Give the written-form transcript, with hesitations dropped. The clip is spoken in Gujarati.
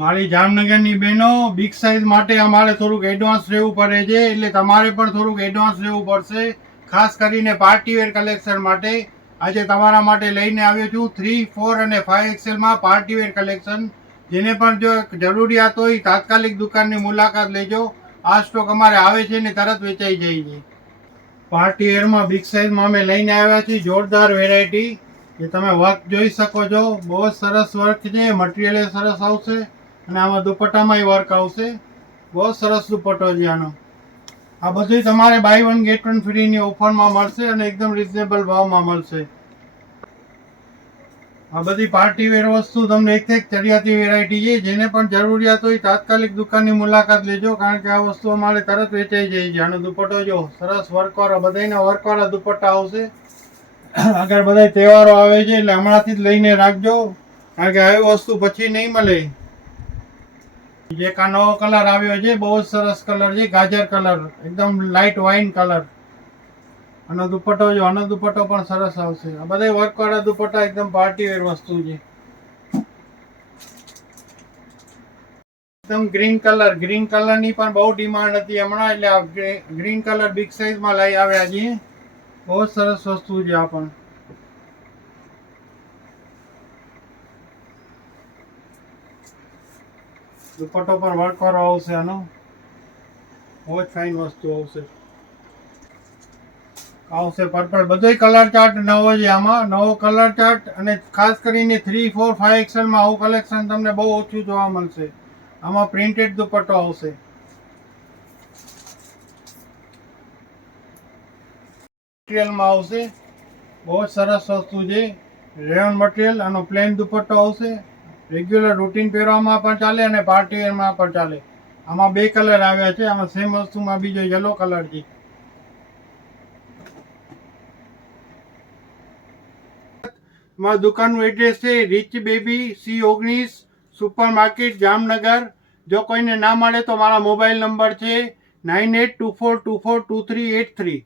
મારી જામનગરની બહેનો બિગ સાઇઝ માટે અમારે થોડુંક એડવાન્સ રહેવું પડે છે, એટલે તમારે પણ થોડુંક એડવાન્સ રહેવું પડશે. ખાસ કરીને પાર્ટીવેર કલેક્શન માટે આજે તમારા માટે લઈને આવ્યો છું 3, 4 અને 5 એક્સેલમાં પાર્ટીવેર કલેક્શન. જેને પણ જો જરૂરિયાત હોય તાત્કાલિક દુકાનની મુલાકાત લેજો. આ સ્ટોક અમારે આવે છે ને તરત વેચાઈ જાય છે. પાર્ટીવેરમાં બિગ સાઇઝમાં અમે લઈને આવ્યા છીએ જોરદાર વેરાયટી. જે તમે વર્ક જોઈ શકો છો, બહુ જ સરસ વર્ક છે, મટીરિયલ સરસ આવશે અને આમાં દુપટ્ટામાંય વર્ક આવશે. બહુ સરસ દુપટ્ટો છે આનો. આ બધું તમારે બાય 1 ગેટ 1 ફ્રીની ઓફરમાં મળશે અને એકદમ રિઝનેબલ ભાવમાં મળશે. આ બધી પાર્ટીવેર વસ્તુ તમને એક ચડિયાતી વેરાયટી છે. જેને પણ જરૂરિયાત હોય તાત્કાલિક દુકાનની મુલાકાત લેજો, કારણ કે આ વસ્તુ અમારે તરત વેચાઈ જાય છે. આનો દુપટ્ટો જો સરસ વર્કવાળો, બધાના વર્કવાળા દુપટ્ટા આવશે. આગળ બધા તહેવારો આવે છે એટલે હમણાંથી જ લઈને રાખજો, કારણ કે આવી વસ્તુ પછી નહીં મળે. જે કા નવો કલર આવ્યો છે, બહુ જ સરસ કલર છે, ગાજર કલર, એકદમ લાઇટ વાઇન કલર. આનો દુપટ્ટો જો, આનો દુપટ્ટો પણ સરસ આવશે. આ બધા વર્કવાળા દુપટ્ટા એકદમ પાર્ટીવેર વસ્તુ છે. એકદમ ગ્રીન કલરની પણ બહુ ડિમાન્ડ હતી હમણાં, એટલે આ ગ્રીન કલર બિગ સાઇઝમાં લઈ આવ્યા છીએ. બહુ સરસ વસ્તુ છે આ પણ. દુપટ્ટો પર વર્કવાળો આવશે આનો. બહુ જ ફાઇન વસ્તુ આવશે. પર્પલ. બધો કલર ચાર્ટ નવો છે આમાં, નવો કલર ચાર્ટ. અને ખાસ કરીને 3, 4, 5 એક્સેલમાં આવું કલેક્શન તમને બહુ ઓછું જોવા મળશે. આમાં પ્રિન્ટેડ દુપટ્ટો આવશે. મટીરિયલમાં આવશે. બહુ જ સરસ વસ્તુ છે, રેયોન મટીરિયલ. આનો પ્લેન દુપટ્ટો આવશે. રેગ્યુલર રૂટીન પહેરવામાં પણ ચાલે અને પાર્ટીવેરમાં પણ ચાલે. આમાં 2 કલર આવ્યા છે. આમાં સેમ વસ્તુમાં બીજો યલો કલર છે. મારા દુકાનનું એડ્રેસ છે rich baby C19 supermarket, Jamnagar. જો કોઈને ના મળે તો મારા મોબાઈલ નંબર છે 9824242383.